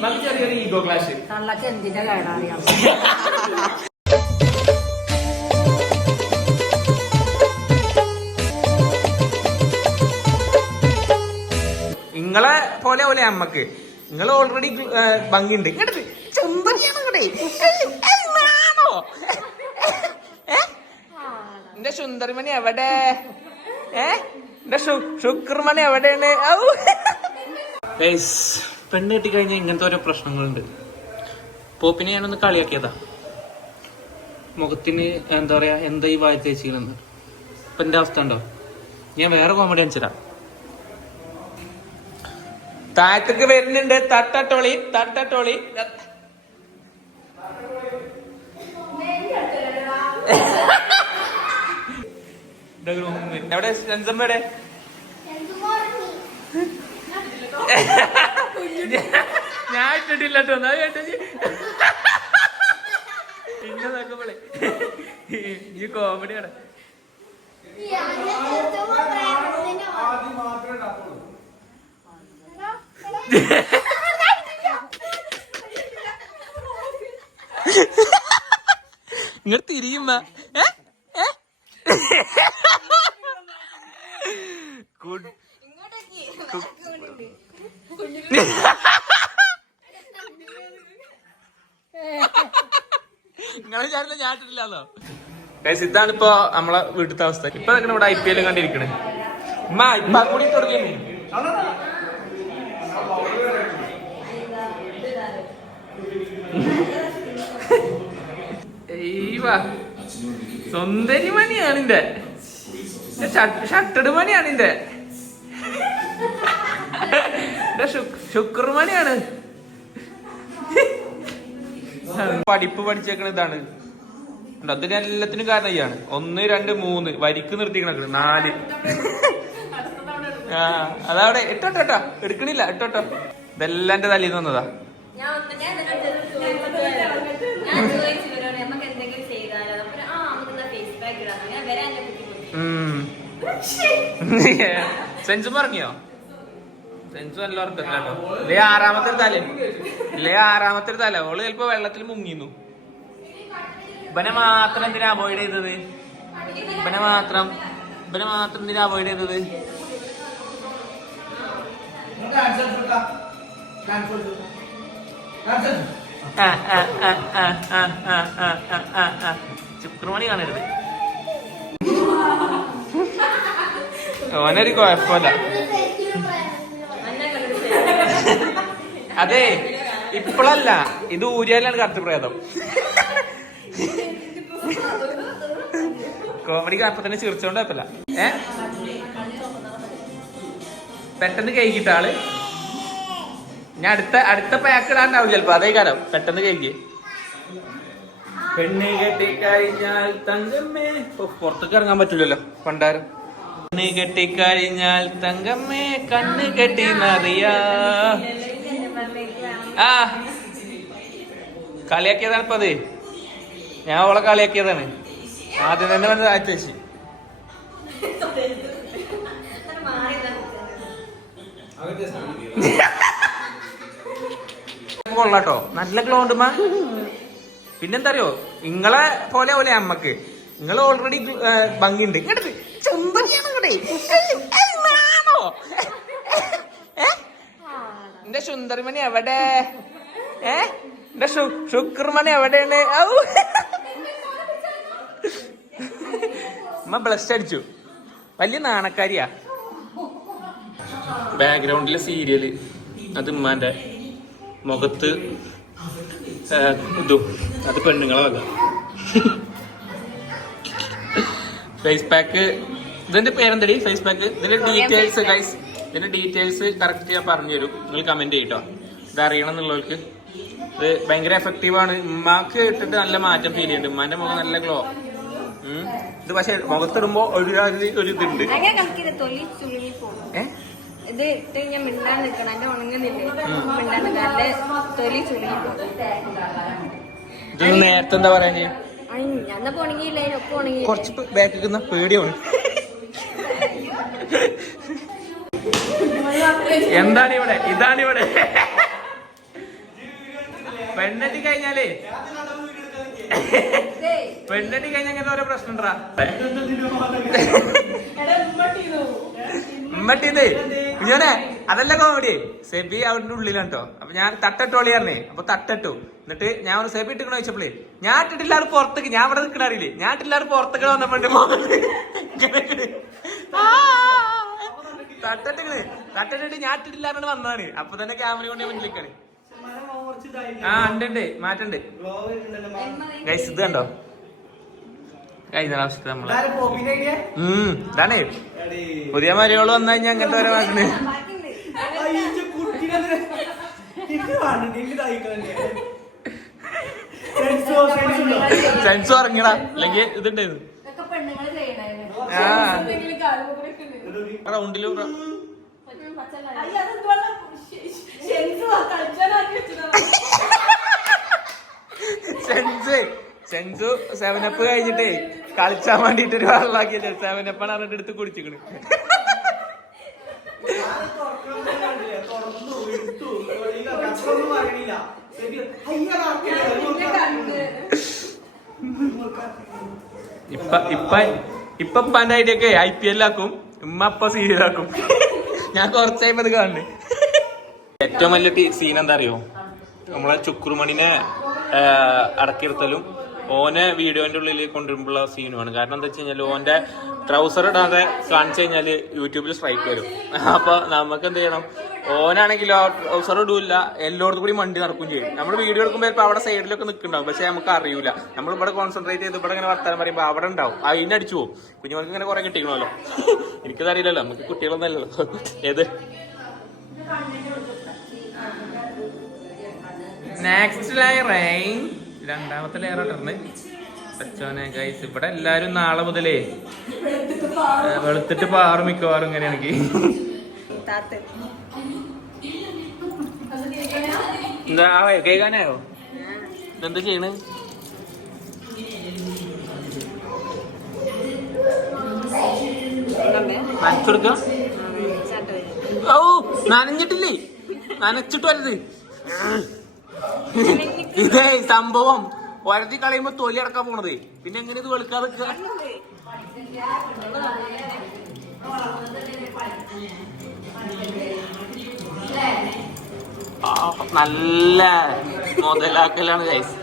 നമുക്ക് ചെറിയൊരു ego clash തള്ളക്ക് എന്തിന്റെ കേടാറിയാം നിങ്ങളെ പോലെ പോലെ അമ്മയ്ക്ക്. നിങ്ങൾ ഓൾറെഡി ഭംഗിയുണ്ട്. ഇങ്ങോട്ട് എന്റെ സുന്ദരിമണി എവിടെ? ഏ? എന്റെ ശുക്രമണി എവിടെയാണ്? ഔ. പെണ്ണ് കിട്ടിക്കഴിഞ്ഞാൽ ഇങ്ങനത്തെ ഓരോ പ്രശ്നങ്ങളുണ്ട്. പോപ്പിനെ ഞാനൊന്ന് കളിയാക്കിയതാ. മുഖത്തിന് എന്താ പറയാ എന്താ ഈ വായത്തെ തേച്ചിരുന്നത് ഇപ്പൊ എന്റെ അവസ്ഥ ഉണ്ടോ? ഞാൻ വേറെ കോമഡി അനുസരാ താറ്റക്ക് വരുന്നുണ്ട്. തട്ടട്ടോളി തട്ടട്ടോളി. എവിടെ? സെൻസമ്മയുടെ? ഞാൻ ഇട്ടിട്ടില്ല കേട്ടോ എന്നാ കേട്ടോ? പിന്നെ നോക്കുമ്പോളേ ഈ കോമഡിയാണ് ഇങ്ങോട്ട് തിരിയുമ്പ ഗുഡ് നിങ്ങളെ ഞാൻ ഇതാണ് ഇപ്പൊ നമ്മളെ വീട്ടിലത്തെ അവസ്ഥ. ഇപ്പൊ നിൽക്കണ ഇവിടെ ഐ പി എല്ലും കണ്ടിരിക്കണേ. കൂടി സ്വന്തരി മണിയാണിന്റെ സുന്ദരി മണിയാണ് ഇന്റെ. ഷട്ടഡ് മണിയാണ് ശുക്രമണിയാണ് പഠിപ്പ് പഠിച്ചേക്കണ ഇതാണ്? അതിന് എല്ലാത്തിനും കാരണം ഇയാണ് ഒന്ന് രണ്ട് മൂന്ന്. വരിക്ക് നിർത്തിക്കണ നാല്. ആ അതവിടെ. ഇട്ടോട്ടോ എടുക്കണില്ല. ഇട്ടോട്ടോ ഇതെല്ലാം എന്റെ തലയിൽ നിന്നതാ സെൻസും പറഞ്ഞോ? സെൻസും എല്ലാവർക്കും ആറാമത്തെ തല. ഇല്ലേ ആറാമത്തെ തല. ഓൾ ചിലപ്പോ വെള്ളത്തിൽ മുങ്ങിന്നു. ഇവനെ മാത്രം എന്തിനാ അവോയ്ഡ് ചെയ്തത്? ഇവനെ മാത്രം ഇവനെ മാത്രം എന്തിനാ അവോയ്ഡ് ചെയ്തത് ശുക്രമണി കാണരുത്. ഓനൊരു കുഴപ്പമില്ല. അതെ ഇപ്പോഴല്ല ഇത് ഊരിയാലാണ് പ്രേതം. കോമഡിക്ക് അപ്പൊ തന്നെ ചിരിച്ചോണ്ട് കുഴപ്പമില്ല ഏ? പെട്ടെന്ന് കഴിക്കിട്ട ആൾ. ഞാൻ അടുത്ത അടുത്ത പാക്ക് ഇടാണ്ടാവും ചിലപ്പോ. അതേ കാലം. പെട്ടെന്ന് കഴിക്ക് പെണ്ണ് കെട്ടി കഴിഞ്ഞാൽ തങ്കമ്മേ. പുറത്തേക്ക് ഇറങ്ങാൻ പറ്റില്ലല്ലോ. പണ്ടാരം. പെണ്ണ് കെട്ടി കഴിഞ്ഞാൽ തങ്കമ്മേ. കണ്ണ് കെട്ടി എന്നറിയാ ആ. കളിയാക്കിയതാണ് ഇപ്പൊ അത്. ഞാൻ അവളെ കളിയാക്കിയതാണ്. ആദ്യം തന്നെ വന്നത് മാറി കൊള്ളാട്ടോ. നല്ല ഗ്ലോ ഉണ്ട് മാ. പിന്നെന്താ അറിയോ നിങ്ങളെ പോലെ പോലെ അമ്മയ്ക്ക്. നിങ്ങൾ ഓൾറെഡി. ഏയ്, ഏയ്, എന്റെ സുന്ദരിമണി എവിടെ? ഏ? എന്റെ ശുക്രമണി എവിടെയാണ്? ഔ. അമ്മ ബ്ലസ് അടിച്ചു. വലിയ നാണക്കാരിയാ. ബാക്ക്ഗ്രൗണ്ടിലെ സീരിയൽ അത് ഉമ്മാന്റെ മുഖത്ത് ഇതും. അത് പെണ്ണുങ്ങളെ വക ഫേസ് പാക്ക് ഇതിന്റെ പേരെന്തടി? ഫേസ് പാക്ക് ഇതിന്റെ ഡീറ്റെയിൽസ് ഗൈസ് ഇതിന്റെ ഡീറ്റെയിൽസ് കറക്റ്റ് ഞാൻ പറഞ്ഞു തരും നിങ്ങൾ കമന്റ് ചെയ്യട്ടോ ഇത് അറിയണം എന്നുള്ളവർക്ക്. ഇത് ഭയങ്കര എഫക്റ്റീവ് ആണ്. ഉമ്മാക്ക് ഇട്ടിട്ട് നല്ല മാറ്റം ഫീൽ ചെയ്യുന്നുണ്ട്. ഉമ്മാന്റെ മുഖം നല്ല ഗ്ലോ ഇത് പക്ഷെ മുഖത്തിടുമ്പോ ഒരു ഒരു ഇതുണ്ട്. അങ്ങനെ തൊലി ചുളുങ്ങി പോകും. ഇത് ഇട്ട് ഞാൻ മിണ്ടാൻ നിൽക്കണം എന്റെ ഉണങ്ങുന്നില്ലേ? മിണ്ടാൻ തൊലി പോകും. നേരത്തെ എന്താ പറയാ അന്നപ്പോ ഉണങ്ങിയില്ല. ഉണങ്ങി കുറച്ച് പേടിയാണ് എന്താണ് ഇവിടെ ഇതാണ് ഇവിടെ പെണ്ണെത്തി കഴിഞ്ഞാലേ. പെണ്ണെട്ടി കഴിഞ്ഞ അങ്ങനത്തെ ഓരോ പ്രശ്നം ഉണ്ടാ. ഞാനേ അതല്ല കോമഡി സെബി അവരുടെ ഉള്ളിലാണ് അപ്പൊ ഞാൻ തട്ടട്ടോളിയായിരുന്നേ അപ്പൊ തട്ടട്ടു. എന്നിട്ട് ഞാൻ ഒരു സെബി ഇട്ടു ചോദിച്ചപ്പോളേ ഞാൻ ഇട്ടിട്ടില്ല ആൾ പുറത്തേക്ക്. ഞാൻ ഇവിടെ നിൽക്കണ അറിയില്ലേ? ഞാൻ ഇട്ടില്ല പുറത്തേക്ക് വന്നപ്പോണ്ട് തട്ടട്ടിക്കണ്. തട്ടട്ടിട്ട് ഞാൻ ഇട്ടിട്ടില്ല വന്നതാണ്. അപ്പൊ തന്നെ ക്യാമറ കൊണ്ട് ഞാൻ മുന്നിലേക്കാണ് ആ ഉണ്ട് ഉണ്ട് മാറ്റുണ്ട്. ഗൈസ് ഇത് കണ്ടോ? കഴിഞ്ഞ പ്രാവശ്യത്തെ നമ്മളെ. ഉം ഇതാണേ. പുതിയ മരിയോൾ വന്നു കഴിഞ്ഞാൽ അങ്ങനത്തെ ഓരോ സെൻസ് ഉറങ്ങിടാ അല്ലെങ്കിൽ ഇതുണ്ടായിരുന്നു ആ. റൗണ്ടിലും സെൻസ്. സെൻസു സെവനപ്പ് കഴിഞ്ഞിട്ടേ കളിച്ചാൻ വേണ്ടിട്ട് ഒരു വെള്ളമാക്കിയ സെവനപ്പാണ് അവരുടെ അടുത്ത് കുടിച്ചിക്കണ്. ഇപ്പ ഇപ്പ ഇപ്പൊ ഇപ്പാന്റെ ഐഡിയ ഒക്കെ ഐ പി എല്ലാക്കും ഉമ്മ അപ്പ സീരിയലാക്കും ഞാൻ കുറച്ചായപ്പോ ഇത് കാണുന്നു. ഏറ്റവും വലിയ സീൻ എന്താ അറിയോ നമ്മളെ ചുക്രുമണിനെ അടക്കിയിരുത്തലും ഓനെ വീഡിയോന്റെ ഉള്ളിൽ കൊണ്ടുവരുമ്പോഴുള്ള സീനുമാണ് കാരണം എന്താ വെച്ച് കഴിഞ്ഞാൽ ഓന്റെ ട്രൗസർ ഇടാതെ കാണിച്ചു കഴിഞ്ഞാൽ യൂട്യൂബിൽ സ്ട്രൈക്ക് വരും. അപ്പൊ നമുക്ക് എന്ത് ചെയ്യണം? ഓനാണെങ്കിലോ ട്രൗസർ ഇടൂല എല്ലായിടത്തും കൂടി മണ്ടി നടക്കും ചെയ്യും. നമ്മൾ വീഡിയോ എടുക്കുമ്പോൾ ചിലപ്പോൾ അവിടെ സൈഡിലൊക്കെ നിൽക്കുന്നുണ്ടാവും പക്ഷെ നമുക്ക് അറിയില്ല നമ്മൾ ഇവിടെ കോൺസെൻട്രേറ്റ് ചെയ്ത് ഇവിടെ ഇങ്ങനെ വർത്താനം പറയുമ്പോൾ അവിടെ ഉണ്ടാവും. അതിന് അടിച്ചു പോകും കുഞ്ഞുങ്ങൾക്ക് ഇങ്ങനെ കുറെ കിട്ടിക്കണമല്ലോ. എനിക്കത് അറിയില്ലല്ലോ. നമുക്ക് കുട്ടികളൊന്നും അല്ലല്ലോ. ഏത്? നെക്സ്റ്റ് ലെയർ രണ്ടാമത്തെ ലെയർ ഇടർന്ന് അച്ഛനെ ഗൈസ് ഇവിടെ എല്ലാരും നാളെ മുതലേ വെളുത്തിട്ട് പാറും മിക്കവാറും ഇങ്ങനെയാണെങ്കിൽ. എന്താ കേൾക്കാനായോ? ഇതെന്താ ചെയ്യണ്? നനച്ചെടുക്ക? ഓ നനഞ്ഞിട്ടില്ലേ? നനച്ചിട്ട് വരരുത്. ഇതേ സംഭവം. ഒരതി കളയുമ്പോ തൊലി അടക്കാൻ പോണത്. പിന്നെ എങ്ങനെ ഇത് വെളുക്കാതെ? നല്ല മുതലാക്കലാണ് ഗൈസ്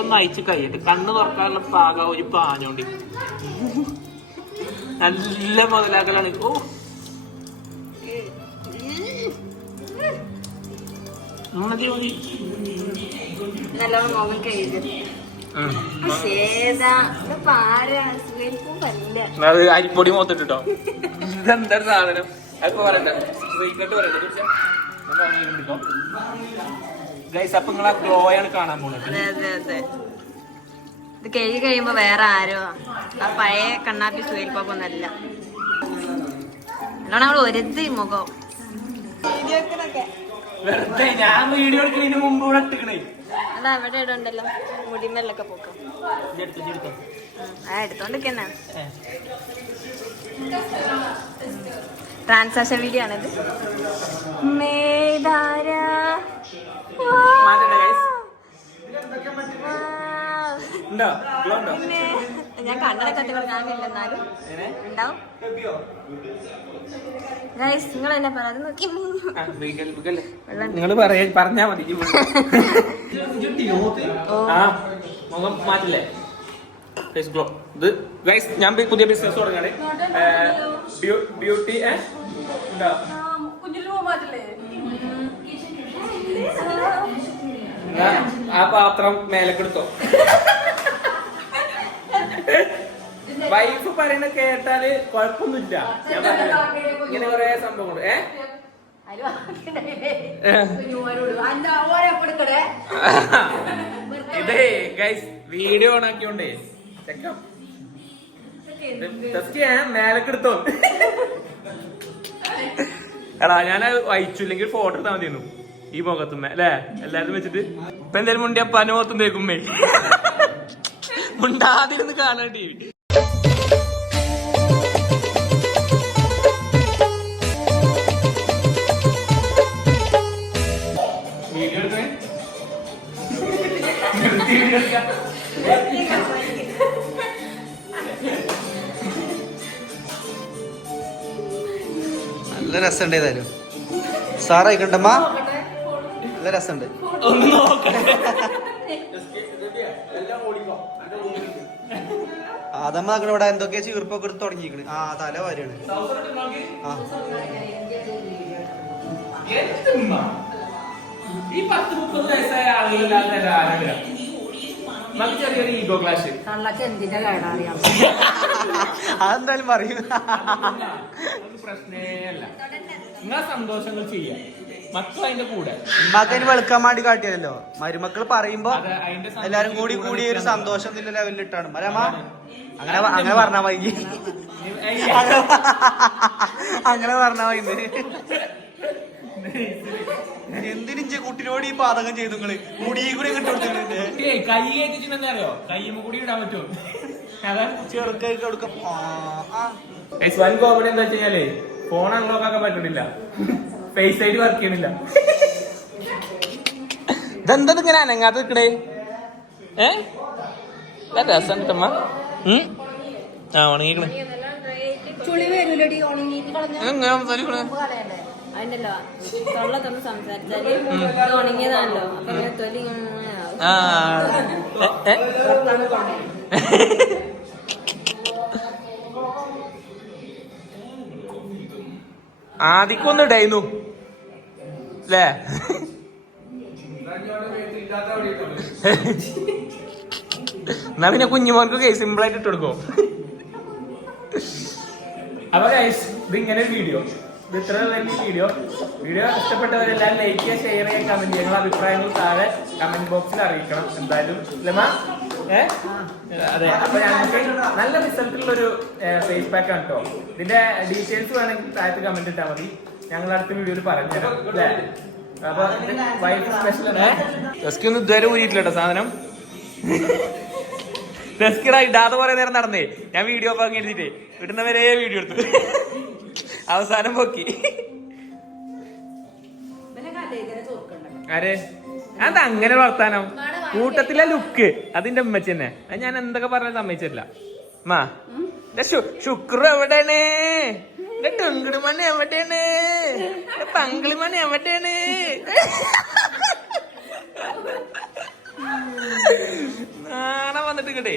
ഒന്ന് അയച്ച് കണ്ണ് തുറക്കാനുള്ള പാക ഒരു പാഞ്ഞോണ്ട്. നല്ല മുതലാക്കലാണ്. ഓ. നല്ലോണം മുഖം അത് അരിപ്പൊടി മൊത്തിട്ടോ ഇതെന്താ സാധനം? അത് പറയണ്ട. സീക്രട്ട് പറയണ്ട. ഗൈസ് അപ്പൊ നിങ്ങൾ ആ ഗ്ലോയാണ് കാണാൻ പോകുന്നത് അതെ അതെ അതെ. ഇത് കഴുകി കഴിയുമ്പോ വേറെ ആരോ? ആ പഴയ കണ്ണാപ്പി സുഹേൽ പാപ്പൊന്നല്ല നല്ലോണം ഒരുത്തി ഒരുത് മുഖം വെറുതെ ഞാൻ വീഡിയോ എടുക്കുന്നതിന് മുമ്പ് ഇവിടെ ഇട്ടിക്കണേ. അത് അവിടെ ഇടണ്ടല്ലോ മുടിമേലൊക്കെ പോക്കാം. ആ എടുത്തോണ്ടിരിക്കുന്ന. ട്രാൻസാക്ഷൻ വീഡിയോ ആണിത്. മേധാര? ഉണ്ടോ? ഉണ്ടോ? ഞാൻ കണ്ണട കത്തുകൾ ഞാനില്ല എന്നാലും? ഉണ്ടാവും. നിങ്ങൾ എന്നെ പറയാതെ നോക്കി. പറയാ പറഞ്ഞാ മതി. മുഖം മാറ്റില്ലേ? ഫേസ് ഗ്ലോ ഇത് ഗൈസ് ഞാൻ പുതിയ ബിസിനസ് തുടങ്ങാണ്. ബ്യൂട്ടി ആ പാത്രം മേലക്കെടുത്തോ വൈഫ് പറയുന്ന കേട്ടാൽ കുഴപ്പമൊന്നുമില്ല. ഞാൻ പറഞ്ഞില്ലേ. ഇങ്ങനെ കൊറേ സംഭവങ്ങൾ ഏ? ഇതേ ഗൈസ് വീഡിയോ ഓൺ ആക്കിയോണ്ടേ. ടെസ്റ്റ് ചെയ്യാൻ മേലക്കെടുത്തോ എടാ ഞാൻ വായിച്ചില്ലെങ്കിൽ ഫോട്ടോ എടുത്താൽ മതിയെന്നു. ഈ മുഖത്തുമ്മ അല്ലേ? എല്ലാരും വെച്ചിട്ട്. ഇപ്പൊ എന്തായാലും മുണ്ടി അപ്പാന്റെ മുഖത്തും തേക്കുമ്മേ മുണ്ടാതിരുന്ന് കാണാൻ ടി വി നല്ല രസമുണ്ട് ഏതായാലും. സാറായിക്കണ്ടമ്മ നല്ല രസമുണ്ട്. ഒന്ന് നോക്കട്ടെ. അതമ്മ അങ്ങനെ ഇവിടെ എന്തൊക്കെയാ ചീർപ്പൊക്കെ എടുത്ത് തുടങ്ങിയിരിക്കണ് ആ തല എന്തുമ്മ? ഈ പത്ത് മുപ്പത് വയസ്സായ ആളുകളില്ലാത്ത ആരാണ് നമുക്ക് ചെറിയൊരു ഈഗോ ക്ലാഷ് തള്ളക്ക് എന്തിന്റെ കേടറിയാം അതെന്തായാലും പറയൂ. പ്രശ്നേ അല്ല. നിങ്ങളെ സന്തോഷങ്ങൾ ചെയ്യാം. മക്കൾ അതിന്റെ കൂടെ ഉമ്മാക്കതിന് വെളുക്കാൻ വേണ്ടി കാട്ടിയല്ലോ മരുമക്കൾ പറയുമ്പോ എല്ലാരും കൂടി കൂടി ഒരു. സന്തോഷം എന്നുള്ള ലെവലിലിട്ടാണ് മരമ്മ അങ്ങനെ അങ്ങനെ പറഞ്ഞാ വൈകി. അങ്ങനെ പറഞ്ഞാ വൈകി. എന്തിനും കുട്ടിനോട് ഈ പാതകം ചെയ്തു നിങ്ങൾ? മുടി കൂടി കൈ കയറ്റിച്ചിട്ടെന്താ കൈയും കൂടി ഇടാൻ പറ്റും അതാണ് ചെറുക്കൈ കൊടുക്ക വൻ കോമഡി എന്താ വെച്ചാൽ ഫോൺ അൺലോക്ക് ആക്കാൻ പറ്റണില്ല. ഫേസ് ആയിട്ട് വർക്ക് ചെയ്യണില്ല. ഇതെന്താ ഇങ്ങനെ അനങ്ങാതെ നിൽക്കണേ ഏ? രസം കിട്ടമ്മ ആ ഉണങ്ങിക്കണേ. എങ്ങനെ സംസാരിക്കണേ? കളയണ്ടേ? അതിണ്ടല്ലോ. തൊള്ള തന്ന് സംസാരിച്ചാൽ ഇത് ഉണങ്ങിയതാണല്ലോ. അപ്പൊ ഇങ്ങനെ തൊലി ഇങ്ങനെ അല്ലേ എന്നാ പിന്നെ കുഞ്ഞുമോൻക്ക് സിമ്പിൾ ആയിട്ട് ഇട്ട് കൊടുക്കും? അപ്പൊ ഗൈസ് ഇത് ഇങ്ങനെ വീഡിയോ ഇത് ഇത്ര വീഡിയോ വീഡിയോ ഇഷ്ടപ്പെട്ടവരെല്ലാം ലൈക്ക് ചെയ്യുക ഷെയർ ചെയ്യുക കമന്റ് ചെയ്യുക. അഭിപ്രായങ്ങൾ താഴെ കമന്റ് ബോക്സിൽ അറിയിക്കണം. എന്തായാലും ലമ ഏ? അതെ. അപ്പൊ ഞങ്ങൾക്ക് നല്ല റിസൾട്ടുള്ള ഒരു ഫേസ് പാക്ക് ആണ് കേട്ടോ ഇതിന്റെ ഡീറ്റെയിൽസ് വേണമെങ്കിൽ താഴത്ത് കമന്റ് ഇട്ടാൽ മതി. ഞങ്ങൾ അടുത്ത വീഡിയോയിൽ പറഞ്ഞു അപ്പൊ വൈഫ് സ്പെഷ്യൽ ജസ്റ്റ് ഒന്നും ഇതുവരെ ഊരിയിട്ടില്ല സാധനം. ഡെസ്കിടാ ഇടാതെ കുറെ നേരം നടന്നേ. ഞാൻ വീഡിയോ ഒക്കെ എഴുതിട്ടേ ഇടുന്നവരെ വീഡിയോ എടുത്തു. അവസാനം പൊക്കി. അരേ ആരെ? അത് അങ്ങനെ വർത്താനം? കൂട്ടത്തിലെ ലുക്ക്. അതിന്റെ അമ്മച്ചെന്നെ അത് ഞാൻ എന്തൊക്കെ പറഞ്ഞാൽ സമ്മതിച്ചില്ല മാ. ശുക്ര എവിടെയാണ് എന്റെ ടുങ്കിട് മണി എവിടെയാണ്? എന്റെ പങ്കിളി മണി എവിടെയാണ്? നാണ വന്നിട്ട് കേട്ടേ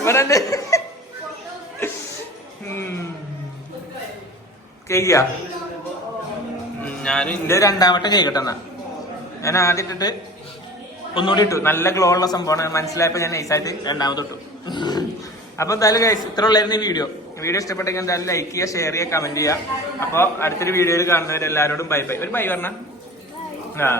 ഇവിടെ. ഞാൻ എന്റെ രണ്ടാമത്തെ കേക്കട്ടെ ഞാൻ ആദ്യം ഇട്ടിട്ട് ഒന്നുകൂടി ഇട്ടു. നല്ല ഗ്ലോ ഉള്ള സംഭവമാണ്. മനസ്സിലായപ്പോൾ ഞാൻ നൈസായിട്ട് രണ്ടാമത് ഇട്ടു. അപ്പൊ എന്തായാലും ഗൈസ് ഇത്ര ഉള്ളായിരുന്നു ഈ വീഡിയോ വീഡിയോ ഇഷ്ടപ്പെട്ടെങ്കിൽ എന്തായാലും ലൈക്ക് ചെയ്യുക ഷെയർ ചെയ്യുക കമന്റ് ചെയ്യുക. അപ്പൊ അടുത്തൊരു വീഡിയോയിൽ കാണുന്നവരെല്ലാരോടും ബൈ ബൈ ഒരു ബൈ പറഞ്ഞ? ആ.